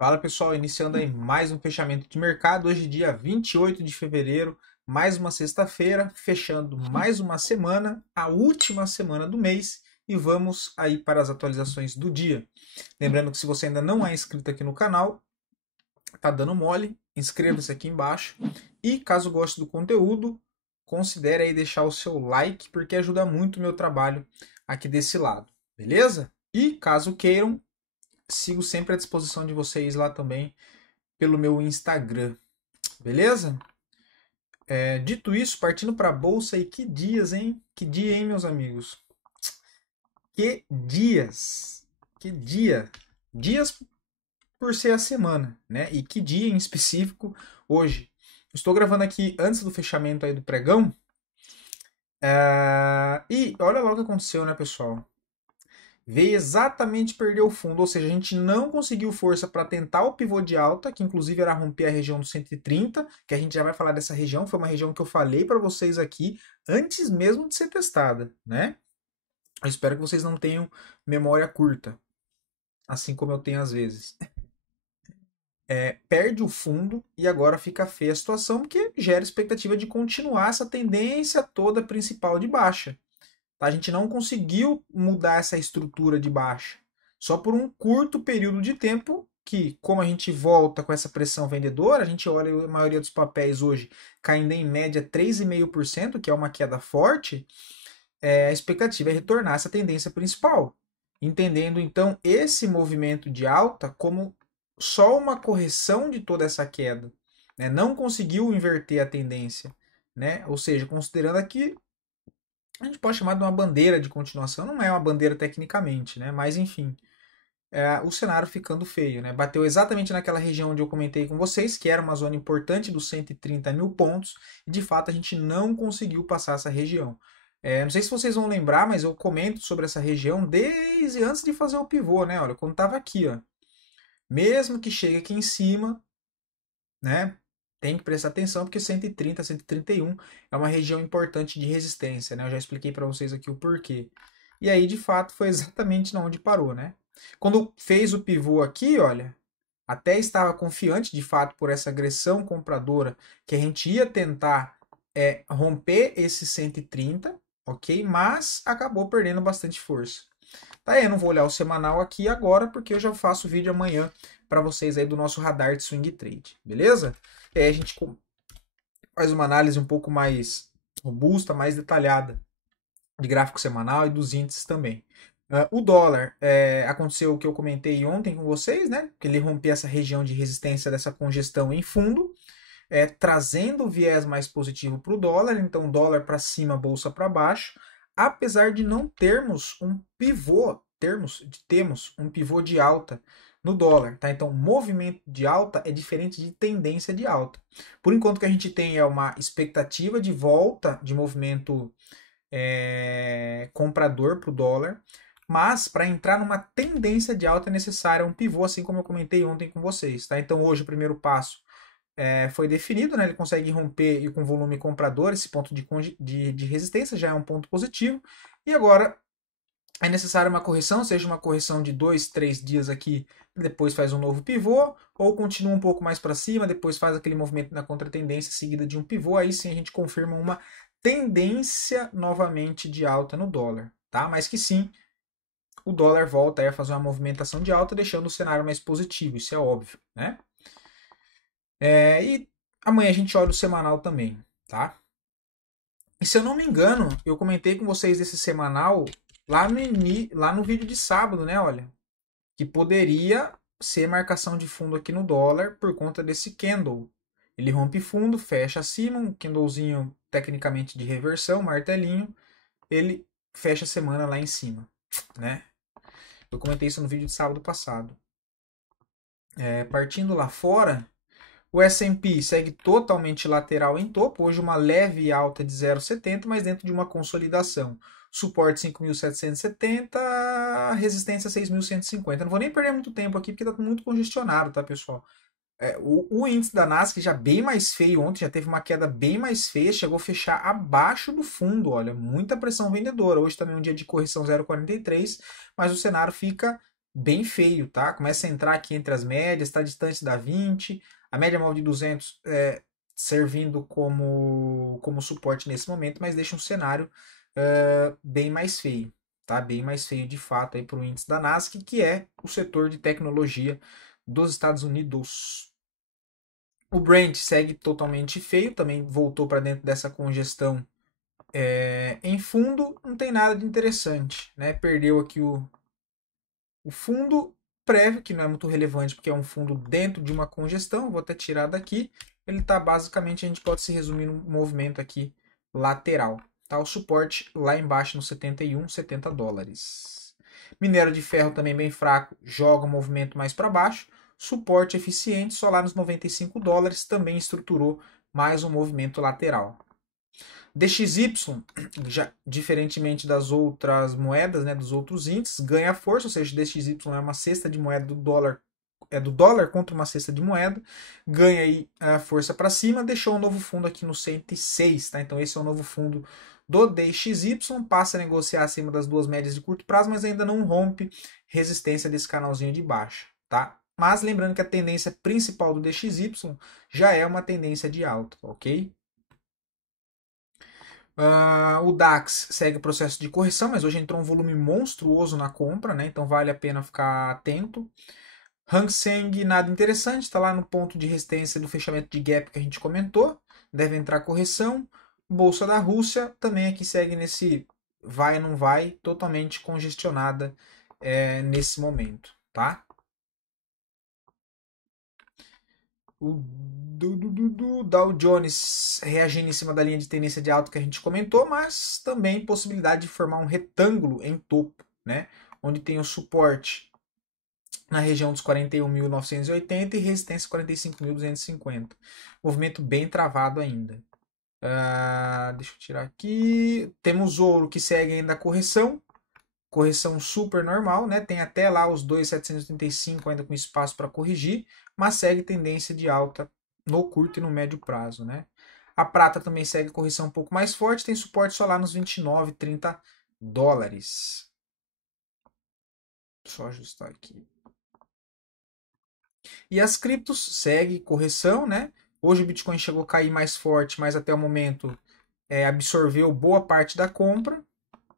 Fala pessoal, iniciando aí mais um fechamento de mercado. Hoje, dia 28 de fevereiro, mais uma sexta-feira, fechando mais uma semana, a última semana do mês, e vamos aí para as atualizações do dia. Lembrando que se você ainda não é inscrito aqui no canal, tá dando mole, inscreva-se aqui embaixo. E caso goste do conteúdo, considere aí deixar o seu like, porque ajuda muito o meu trabalho aqui desse lado, beleza? E caso queiram, sigo sempre à disposição de vocês lá também pelo meu Instagram, beleza? Dito isso, partindo para a bolsa e que dias, hein? Que dia, hein, meus amigos? Que dias! Que dia! Dias por ser a semana, né? E que dia em específico hoje? Estou gravando aqui antes do fechamento aí do pregão. E olha lá o que aconteceu, né, pessoal? Veio exatamente perder o fundo, ou seja, a gente não conseguiu força para tentar o pivô de alta, que inclusive era romper a região do 130, que a gente já vai falar dessa região, foi uma região que eu falei para vocês aqui antes mesmo de ser testada, né? Eu espero que vocês não tenham memória curta, assim como eu tenho às vezes. Perde o fundo e agora fica feia a situação, porque gera expectativa de continuar essa tendência toda principal de baixa. Tá? A gente não conseguiu mudar essa estrutura de baixa. Só por um curto período de tempo que, como a gente volta com essa pressão vendedora, a gente olha a maioria dos papéis hoje caindo em média 3,5%, que é uma queda forte, a expectativa é retornar essa tendência principal. Entendendo então esse movimento de alta como só uma correção de toda essa queda. Né? Não conseguiu inverter a tendência. Né? Ou seja, considerando aqui a gente pode chamar de uma bandeira de continuação, não é uma bandeira tecnicamente, né? Mas enfim, o cenário ficando feio, né? Bateu exatamente naquela região onde eu comentei com vocês, que era uma zona importante dos 130 mil pontos, e de fato a gente não conseguiu passar essa região. Não sei se vocês vão lembrar, mas eu comento sobre essa região desde antes de fazer o pivô, né? Olha, quando estava aqui, ó. Mesmo que chegue aqui em cima, né? Tem que prestar atenção porque 130, 131 é uma região importante de resistência, né? Eu já expliquei para vocês aqui o porquê. E aí, de fato, foi exatamente na onde parou, né? Quando fez o pivô aqui, olha, até estava confiante de fato por essa agressão compradora que a gente ia tentar romper esse 130, ok? Mas acabou perdendo bastante força. Tá aí, eu não vou olhar o semanal aqui agora porque eu já faço vídeo amanhã para vocês aí do nosso radar de swing trade, beleza? A gente faz uma análise um pouco mais robusta, mais detalhada de gráfico semanal e dos índices também. O dólar, aconteceu o que eu comentei ontem com vocês, né? Que ele rompeu essa região de resistência dessa congestão em fundo, trazendo o viés mais positivo para o dólar, então dólar para cima, bolsa para baixo, apesar de não termos um pivô, temos um pivô de alta no dólar, tá? Então, movimento de alta é diferente de tendência de alta. Por enquanto, o que a gente tem é uma expectativa de volta de movimento comprador para o dólar, mas para entrar numa tendência de alta é necessário um pivô, assim como eu comentei ontem com vocês, tá? Então, hoje o primeiro passo foi definido, né? Ele consegue romper e com volume comprador, esse ponto de resistência já é um ponto positivo. E agora é necessária uma correção, seja uma correção de 2, 3 dias aqui, depois faz um novo pivô, ou continua um pouco mais para cima, depois faz aquele movimento na contratendência seguida de um pivô, aí sim a gente confirma uma tendência novamente de alta no dólar, tá? Mas que sim, o dólar volta a fazer uma movimentação de alta, deixando o cenário mais positivo, isso é óbvio, né? E amanhã a gente olha o semanal também, tá? E se eu não me engano, eu comentei com vocês desse semanal lá no vídeo de sábado, né? Olha, que poderia ser marcação de fundo aqui no dólar por conta desse candle. Ele rompe fundo, fecha acima, um candlezinho tecnicamente de reversão, martelinho, ele fecha a semana lá em cima, né? Eu comentei isso no vídeo de sábado passado. Partindo lá fora, o S&P segue totalmente lateral em topo, hoje uma leve alta de 0,70, mas dentro de uma consolidação. Suporte 5.770, resistência 6.150. Não vou nem perder muito tempo aqui porque está muito congestionado, tá, pessoal? O índice da Nasdaq já bem mais feio ontem, já teve uma queda bem mais feia, chegou a fechar abaixo do fundo, olha, muita pressão vendedora. Hoje também é um dia de correção 0,43, mas o cenário fica bem feio, tá? Começa a entrar aqui entre as médias, está distante da 20, a média móvel de 200 servindo como suporte nesse momento, mas deixa um cenário bem mais feio, tá? Bem mais feio de fato aí para o índice da Nasdaq, que é o setor de tecnologia dos Estados Unidos. O Brent segue totalmente feio, também voltou para dentro dessa congestão em fundo, não tem nada de interessante, né? Perdeu aqui o fundo prévio, que não é muito relevante porque é um fundo dentro de uma congestão, vou até tirar daqui. Ele está basicamente, a gente pode se resumir num movimento aqui lateral. Tá? O suporte lá embaixo no 71, 70 dólares. Minério de ferro também bem fraco, joga o movimento mais para baixo. Suporte eficiente, só lá nos 95 dólares, também estruturou mais um movimento lateral. DXY, já, diferentemente das outras moedas, né, dos outros índices, ganha força, ou seja, DXY é uma cesta de moeda do dólar, é do dólar contra uma cesta de moeda, ganha aí a força para cima, deixou um novo fundo aqui no 106, tá? Então esse é o novo fundo do DXY, passa a negociar acima das duas médias de curto prazo, mas ainda não rompe resistência desse canalzinho de baixa, tá? Mas lembrando que a tendência principal do DXY já é uma tendência de alta, ok? O DAX segue o processo de correção, mas hoje entrou um volume monstruoso na compra, né? Então vale a pena ficar atento. Hang Seng, nada interessante, está lá no ponto de resistência do fechamento de gap que a gente comentou. Deve entrar correção. Bolsa da Rússia também aqui segue nesse vai não vai, totalmente congestionada nesse momento, tá? O Dow Jones reagindo em cima da linha de tendência de alta que a gente comentou, mas também possibilidade de formar um retângulo em topo, né? Onde tem o suporte na região dos 41.980 e resistência 45.250. Movimento bem travado ainda. Deixa eu tirar aqui. Temos ouro que segue ainda a correção super normal, né? Tem até lá os 2.735 ainda com espaço para corrigir, mas segue tendência de alta no curto e no médio prazo, né? A prata também segue correção um pouco mais forte, tem suporte só lá nos 29, 30 dólares. Só ajustar aqui. E as criptos segue correção, né? Hoje o Bitcoin chegou a cair mais forte, mas até o momento absorveu boa parte da compra,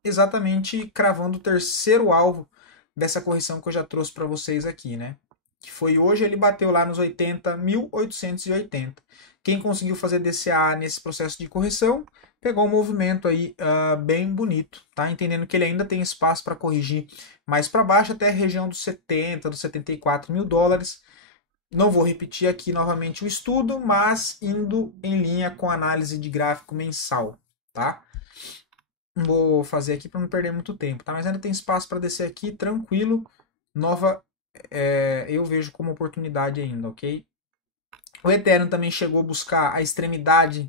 exatamente cravando o terceiro alvo dessa correção que eu já trouxe para vocês aqui, né? Que foi hoje, ele bateu lá nos 80.880. Quem conseguiu fazer DCA nesse processo de correção, pegou um movimento aí bem bonito, tá? Entendendo que ele ainda tem espaço para corrigir mais para baixo, até a região dos 70, dos 74 mil dólares. Não vou repetir aqui novamente o estudo, mas indo em linha com a análise de gráfico mensal, tá? Não vou fazer aqui para não perder muito tempo, tá? Mas ainda tem espaço para descer aqui, tranquilo. Nova, eu vejo como oportunidade ainda, ok? O Ethereum também chegou a buscar a extremidade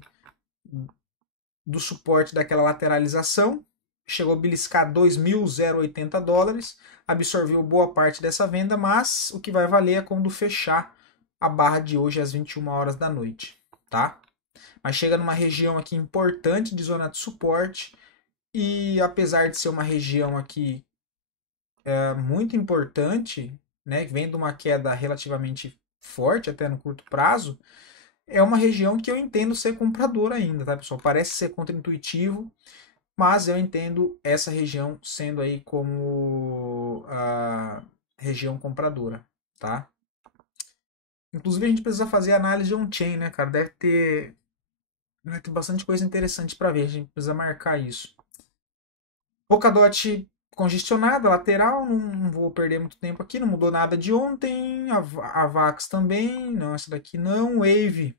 do suporte daquela lateralização. Chegou a beliscar 2.080 dólares, absorveu boa parte dessa venda, mas o que vai valer é quando fechar a barra de hoje às 21 horas da noite, tá? Mas chega numa região aqui importante de zona de suporte, e apesar de ser uma região aqui muito importante, né, vem de uma queda relativamente forte até no curto prazo, é uma região que eu entendo ser compradora ainda, tá, pessoal? Parece ser contraintuitivo, mas eu entendo essa região sendo aí como a região compradora, tá? Inclusive a gente precisa fazer análise on-chain, né, cara? Deve ter bastante coisa interessante para ver, a gente precisa marcar isso. Polkadot congestionada, lateral, não vou perder muito tempo aqui, não mudou nada de ontem. A VAX também, não, essa daqui não. Wave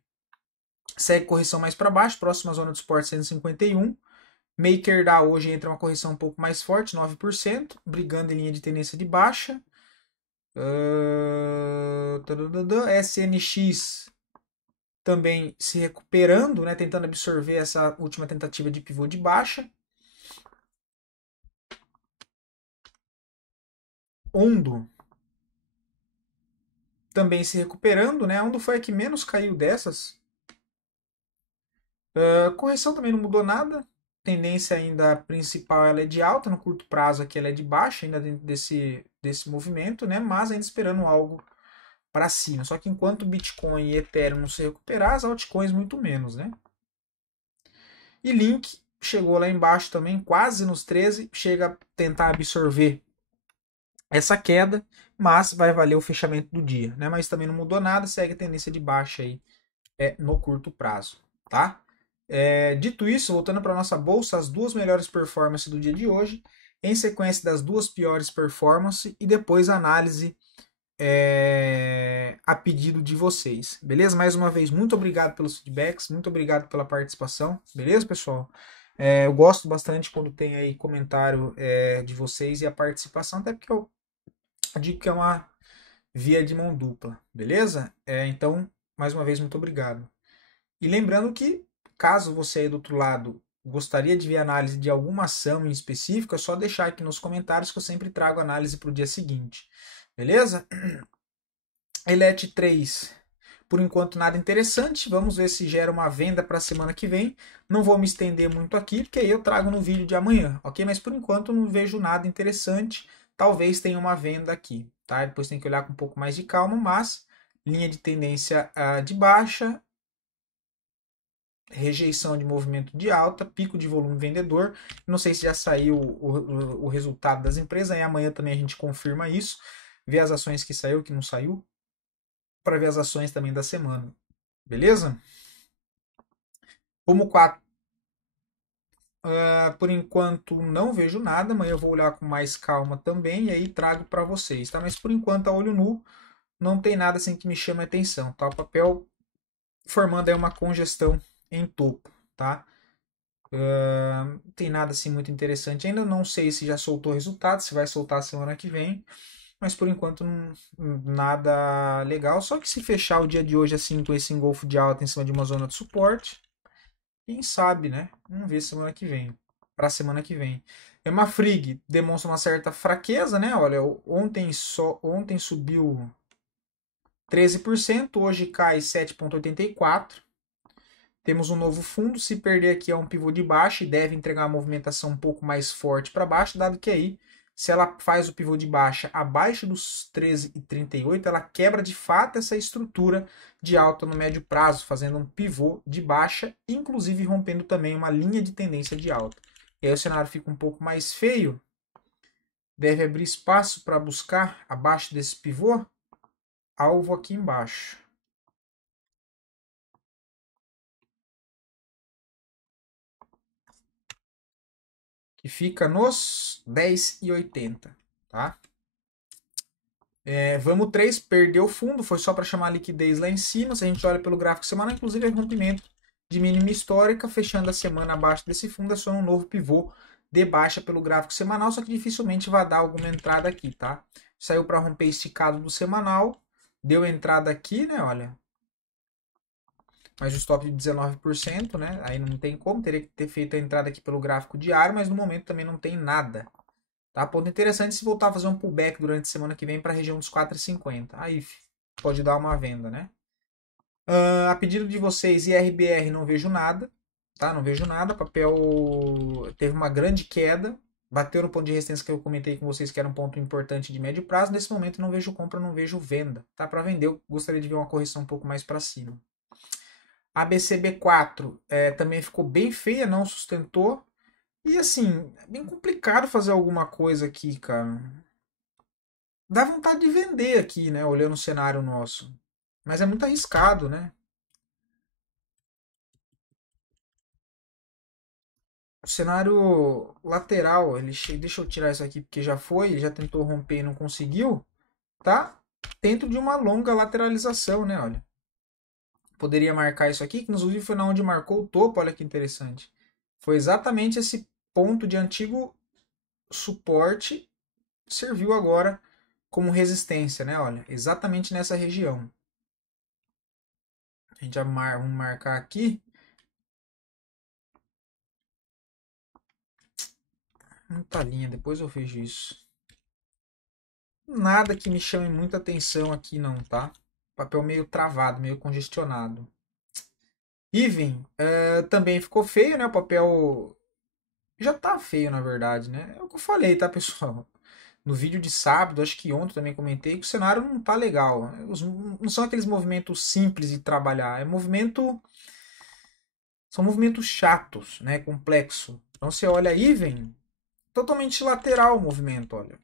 segue correção mais para baixo, próxima zona de suporte 151. MakerDAO hoje entra uma correção um pouco mais forte, 9%, brigando em linha de tendência de baixa. SNX também se recuperando, né, tentando absorver essa última tentativa de pivô de baixa. Ondo também se recuperando, né? A Ondo foi a que menos caiu dessas. Correção também não mudou nada. tendência ainda principal ela é de alta, no curto prazo aqui ela é de baixa, ainda dentro desse movimento, né? Mas ainda esperando algo para cima. Só que enquanto Bitcoin e Ethereum não se recuperar, as altcoins muito menos, né? E Link chegou lá embaixo também, quase nos 13, chega a tentar absorver essa queda, mas vai valer o fechamento do dia, né? Mas também não mudou nada, segue a tendência de baixa aí no curto prazo, tá? Dito isso, voltando para nossa bolsa, as duas melhores performances do dia de hoje, em sequência das duas piores performances e depois a análise a pedido de vocês, beleza? Mais uma vez, muito obrigado pelos feedbacks, muito obrigado pela participação, beleza, pessoal? Eu gosto bastante quando tem aí comentário de vocês e a participação, até porque eu digo que é uma via de mão dupla, beleza? Então, mais uma vez, muito obrigado. E lembrando que, caso você aí do outro lado gostaria de ver análise de alguma ação em específico, é só deixar aqui nos comentários que eu sempre trago análise para o dia seguinte. Beleza? Elet 3, por enquanto nada interessante. Vamos ver se gera uma venda para a semana que vem. Não vou me estender muito aqui, porque aí eu trago no vídeo de amanhã, ok? Mas por enquanto não vejo nada interessante. Talvez tenha uma venda aqui, tá? Depois tem que olhar com um pouco mais de calma, mas linha de tendência de baixa, rejeição de movimento de alta, pico de volume vendedor. Não sei se já saiu o resultado das empresas, aí amanhã também a gente confirma isso, vê as ações que saiu, que não saiu, para ver as ações também da semana. Beleza? Como 4, por enquanto não vejo nada, amanhã eu vou olhar com mais calma também e aí trago para vocês, tá? Mas por enquanto a olho nu não tem nada assim que me chame a atenção, tá? O papel formando aí uma congestão em topo, tá? Não tem nada assim muito interessante. Ainda não sei se já soltou o resultado, se vai soltar semana que vem. Mas por enquanto nada legal. Só que se fechar o dia de hoje assim com esse engolfo de alta em cima de uma zona de suporte, quem sabe, né? Vamos ver semana que vem. Para semana que vem. Uma Frig demonstra uma certa fraqueza, né? Olha, ontem subiu 13%, hoje cai 7,84%. Temos um novo fundo, se perder aqui é um pivô de baixa e deve entregar uma movimentação um pouco mais forte para baixo, dado que aí, se ela faz o pivô de baixa abaixo dos 13,38, ela quebra de fato essa estrutura de alta no médio prazo, fazendo um pivô de baixa, inclusive rompendo também uma linha de tendência de alta. E aí o cenário fica um pouco mais feio, deve abrir espaço para buscar abaixo desse pivô, alvo aqui embaixo. Que fica nos 10,80, tá? Vamos 3, perdeu o fundo, foi só para chamar a liquidez lá em cima. Se a gente olha pelo gráfico semanal, inclusive é rompimento de mínima histórica, fechando a semana abaixo desse fundo, é só um novo pivô de baixa pelo gráfico semanal, só que dificilmente vai dar alguma entrada aqui, tá? Saiu para romper esticado do semanal, deu entrada aqui, né, olha. Mas o stop de 19%, né? Aí não tem como, teria que ter feito a entrada aqui pelo gráfico diário, mas no momento também não tem nada. Tá? Ponto interessante se voltar a fazer um pullback durante a semana que vem para a região dos 4,50. Aí pode dar uma venda, né? A pedido de vocês, IRBR não vejo nada, tá? Não vejo nada. Papel teve uma grande queda, bateu no ponto de resistência que eu comentei com vocês que era um ponto importante de médio prazo. Nesse momento não vejo compra, não vejo venda, tá? Para vender eu gostaria de ver uma correção um pouco mais para cima. A BCB4 também ficou bem feia, não sustentou. E assim, é bem complicado fazer alguma coisa aqui, cara. Dá vontade de vender aqui, né? Olhando o cenário nosso. Mas é muito arriscado, né? O cenário lateral, deixa eu tirar isso aqui porque já foi, ele já tentou romper e não conseguiu, tá? Dentro de uma longa lateralização, né? Olha. Poderia marcar isso aqui, que inclusive foi na onde marcou o topo, olha que interessante. Foi exatamente esse ponto de antigo suporte serviu agora como resistência, né? Olha, exatamente nessa região. A gente vamos marcar aqui. Muita linha, depois eu vejo isso. Nada que me chame muita atenção aqui não, tá? Papel meio travado, meio congestionado. Even também ficou feio, né? O papel Já tá feio, na verdade, né? É o que eu falei, tá, pessoal? No vídeo de sábado, acho que ontem também comentei que o cenário não tá legal. Não são aqueles movimentos simples de trabalhar, são movimentos chatos, né? Complexo. Então você olha aí, vem totalmente lateral o movimento, olha.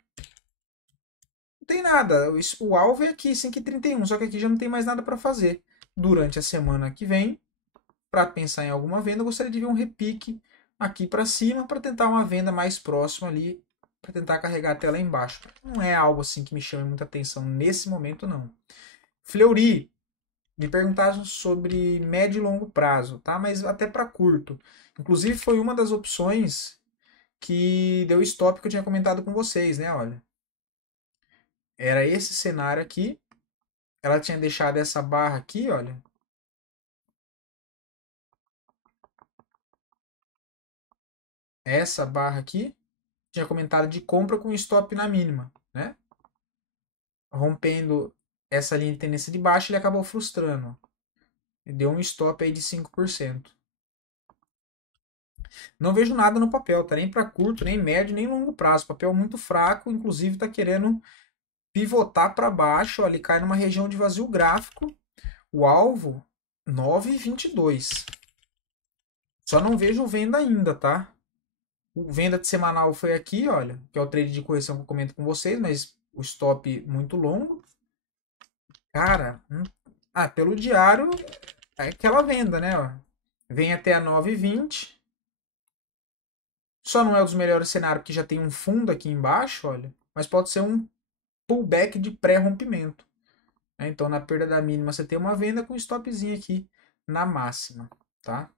Não tem nada. O alvo é aqui, 5,31, só que aqui já não tem mais nada para fazer. Durante a semana que vem, para pensar em alguma venda, eu gostaria de ver um repique aqui para cima para tentar uma venda mais próxima ali, para tentar carregar até lá embaixo. Não é algo assim que me chame muita atenção nesse momento, não. Fleury, me perguntaram sobre médio e longo prazo, tá? Mas até para curto. Inclusive foi uma das opções que deu stop que eu tinha comentado com vocês, né? Olha, era esse cenário aqui. Ela tinha deixado essa barra aqui, olha. Essa barra aqui. Tinha comentado de compra com stop na mínima, né? Rompendo essa linha de tendência de baixa, ele acabou frustrando. E deu um stop aí de 5%. Não vejo nada no papel, tá? Nem para curto, nem médio, nem longo prazo. Papel muito fraco, inclusive está querendo pivotar para baixo. Ó, ele cai numa região de vazio gráfico. O alvo 9,22. Só não vejo venda ainda, tá? O venda de semanal foi aqui, olha, que é o trade de correção que eu comento com vocês, mas o stop muito longo. Cara, pelo diário é aquela venda, né? Ó. Vem até a 9,20. Só não é um dos melhores cenários porque já tem um fundo aqui embaixo, olha. Mas pode ser um pullback de pré-rompimento. Né? Então, na perda da mínima, você tem uma venda com stopzinho aqui na máxima, tá?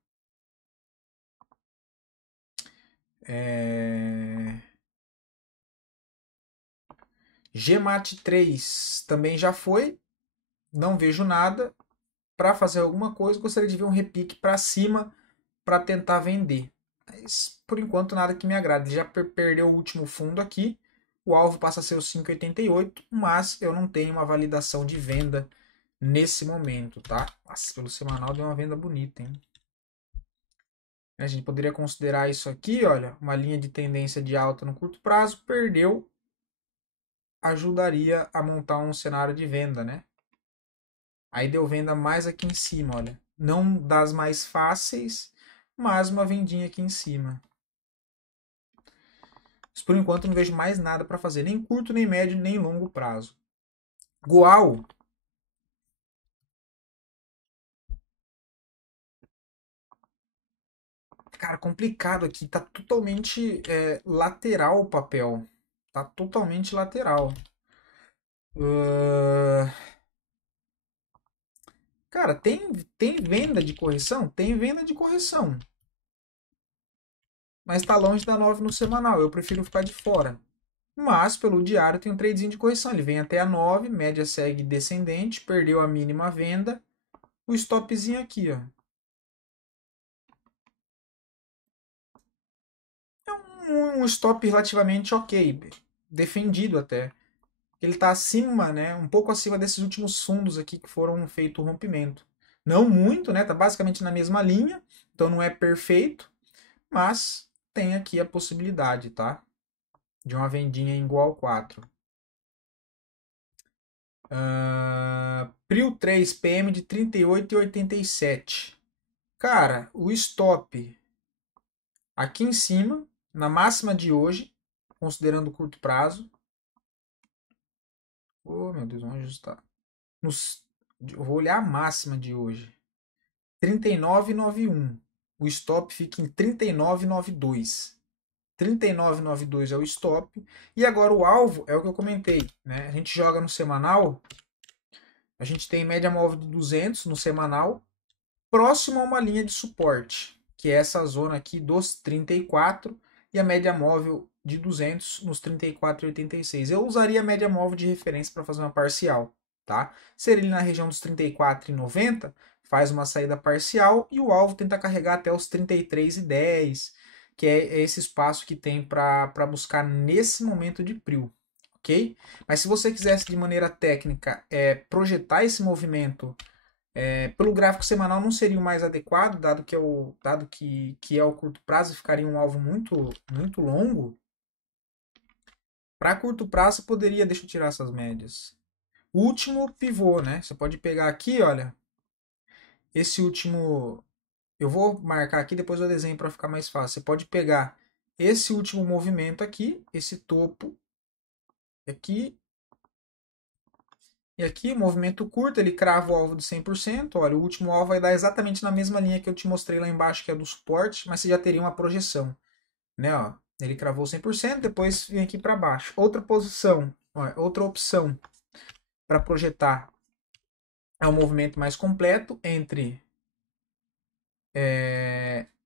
GMAT 3 também já foi. Não vejo nada. Para fazer alguma coisa, gostaria de ver um repique para cima para tentar vender. Mas, por enquanto, nada que me agrade. Ele já perdeu o último fundo aqui. O alvo passa a ser o 5,88, mas eu não tenho uma validação de venda nesse momento, tá? Nossa, pelo semanal deu uma venda bonita, hein? A gente poderia considerar isso aqui, olha, uma linha de tendência de alta no curto prazo, perdeu, ajudaria a montar um cenário de venda, né? Aí deu venda mais aqui em cima, olha. Não das mais fáceis, mas uma vendinha aqui em cima. Mas por enquanto não vejo mais nada para fazer, nem curto, nem médio, nem longo prazo. Goal. Cara, complicado aqui. Tá totalmente lateral o papel. Tá totalmente lateral. Uh, Cara, tem venda de correção? Tem venda de correção. Mas tá longe da 9 no semanal. Eu prefiro ficar de fora. Mas pelo diário tem um tradezinho de correção. Ele vem até a 9, média segue descendente, perdeu a mínima venda. O stopzinho aqui, ó. É um stop relativamente ok, defendido até. Ele está acima, né, um pouco acima desses últimos fundos aqui que foram feito o rompimento. Não muito, né, tá basicamente na mesma linha, então não é perfeito, mas tem aqui a possibilidade, tá? De uma vendinha em igual 4. Prio 3, PM de 38,87. Cara, o stop aqui em cima, na máxima de hoje, considerando o curto prazo. Oh, meu Deus, vamos ajustar. Eu vou olhar a máxima de hoje. 39,91. O stop fica em 39,92. 39,92 é o stop. E agora o alvo é o que eu comentei. Né? A gente joga no semanal. A gente tem média móvel de 200 no semanal. Próximo a uma linha de suporte. Que é essa zona aqui dos 34. E a média móvel de 200 nos 34,86. Eu usaria a média móvel de referência para fazer uma parcial. Tá? Seria na região dos 34,90, faz uma saída parcial e o alvo tenta carregar até os 33,10, que é esse espaço que tem para buscar nesse momento de prio, ok? Mas se você quisesse de maneira técnica projetar esse movimento Pelo gráfico semanal não seria o mais adequado, que é o curto prazo, ficaria um alvo muito longo. Para curto prazo, poderia, deixa eu tirar essas médias. O último pivô, né? Você pode pegar aqui, olha, esse último, eu vou marcar aqui, depois eu desenho para ficar mais fácil. Você pode pegar esse último movimento aqui, esse topo aqui, e aqui, movimento curto, ele crava o alvo de 100%. Olha, o último alvo vai dar exatamente na mesma linha que eu te mostrei lá embaixo, que é do suporte, mas você já teria uma projeção, né? Ó, ele cravou 100%, depois vem aqui para baixo. Outra posição, ó, outra opção para projetar é um movimento mais completo entre...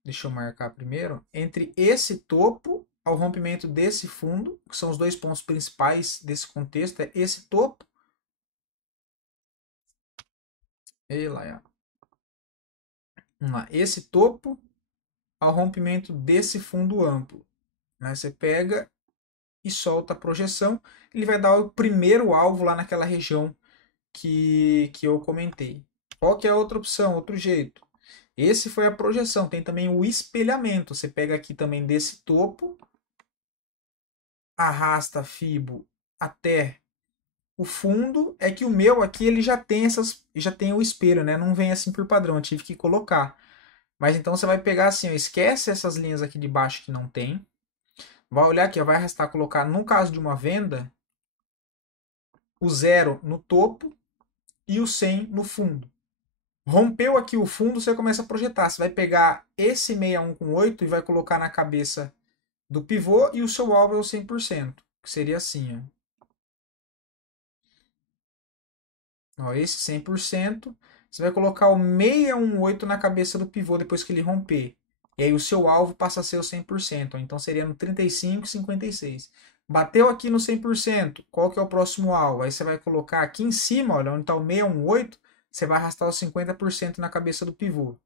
deixa eu marcar primeiro. Entre esse topo ao rompimento desse fundo, que são os dois pontos principais desse contexto, é esse topo e lá, vamos lá, esse topo ao rompimento desse fundo amplo. Né? Você pega e solta a projeção, ele vai dar o primeiro alvo lá naquela região que eu comentei. Qual que é a outra opção, outro jeito? Esse foi a projeção, tem também o espelhamento. Você pega aqui também desse topo, arrasta a fibo até o fundo. É que o meu aqui ele já tem o espelho, né? Não vem assim por padrão, eu tive que colocar. Mas então você vai pegar assim, ó, esquece essas linhas aqui de baixo que não tem. Vai olhar aqui, ó, vai arrastar, colocar, no caso de uma venda, o 0 no topo e o 100 no fundo. Rompeu aqui o fundo, você começa a projetar. Você vai pegar esse 61 com 8 e vai colocar na cabeça do pivô e o seu alvo é o 100%, que seria assim, ó. Ó, esse 100%, você vai colocar o 618 na cabeça do pivô depois que ele romper. E aí o seu alvo passa a ser o 100%, ó. Então seria no 35 e 56. Bateu aqui no 100%, qual que é o próximo alvo? Aí você vai colocar aqui em cima, olha, onde está o 618, você vai arrastar os 50% na cabeça do pivô.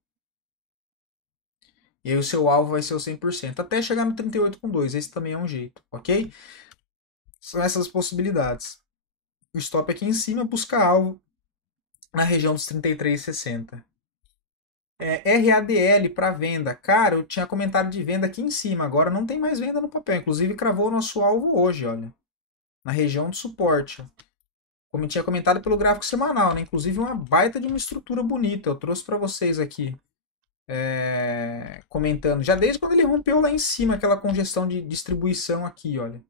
E aí o seu alvo vai ser o 100%, até chegar no 38,2. Esse também é um jeito, ok? São essas possibilidades. O stop aqui em cima busca alvo na região dos 33,60. RADL para venda. Cara, eu tinha comentário de venda aqui em cima, agora não tem mais venda no papel. Inclusive cravou o nosso alvo hoje, olha. Na região de suporte. Como eu tinha comentado pelo gráfico semanal, né? Inclusive uma baita de uma estrutura bonita. Eu trouxe para vocês aqui. Comentando. Já desde quando ele rompeu lá em cima, aquela congestão de distribuição aqui, olha.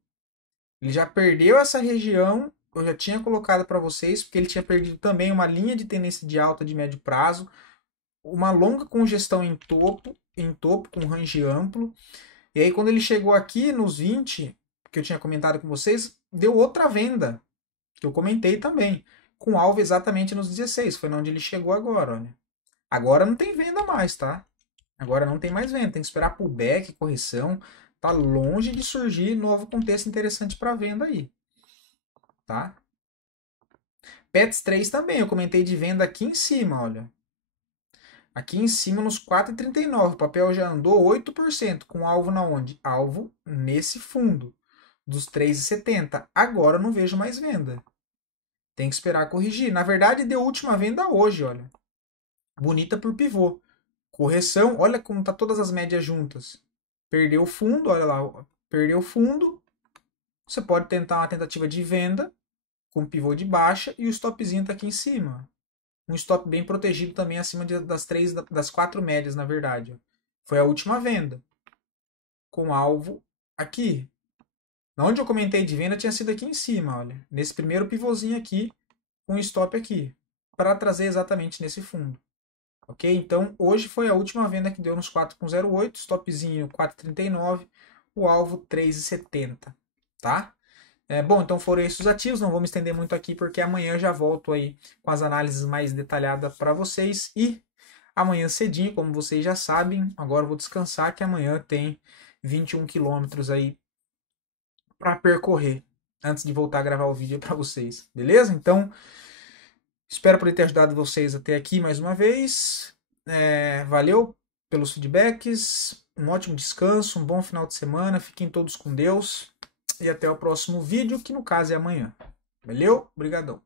Ele já perdeu essa região. Eu já tinha colocado para vocês, porque ele tinha perdido também uma linha de tendência de alta de médio prazo. Uma longa congestão em topo com range amplo. E aí quando ele chegou aqui nos 20, que eu tinha comentado com vocês, deu outra venda, que eu comentei também, com alvo exatamente nos 16, foi onde ele chegou agora, olha. Agora não tem venda mais, tá? Agora não tem mais venda, tem que esperar pullback, correção, tá longe de surgir novo contexto interessante para venda aí, tá? Pets 3 também, eu comentei de venda aqui em cima, olha. Aqui em cima, nos 4,39, o papel já andou 8%, com alvo na onde? Alvo nesse fundo, dos 3,70. Agora eu não vejo mais venda. Tem que esperar corrigir. Na verdade, deu última venda hoje, olha. Bonita por pivô. Correção, olha como tá todas as médias juntas. Perdeu o fundo, olha lá, perdeu o fundo. Você pode tentar uma tentativa de venda com pivô de baixa e o stopzinho tá aqui em cima. Um stop bem protegido também acima das 4 médias, na verdade. Foi a última venda. Com alvo aqui. Onde eu comentei de venda tinha sido aqui em cima, olha. Nesse primeiro pivôzinho aqui, com stop aqui. Para trazer exatamente nesse fundo. Ok? Então, hoje foi a última venda que deu nos 4,08. Stopzinho 4,39. O alvo 3,70. Tá? Bom, então foram esses os ativos, não vou me estender muito aqui porque amanhã eu já volto aí com as análises mais detalhadas para vocês e amanhã cedinho, como vocês já sabem, agora eu vou descansar que amanhã tem 21 quilômetros aí para percorrer antes de voltar a gravar o vídeo para vocês, beleza? Então, espero poder ter ajudado vocês até aqui mais uma vez, valeu pelos feedbacks, um ótimo descanso, um bom final de semana, fiquem todos com Deus. E até o próximo vídeo, que no caso é amanhã. Valeu? Obrigadão.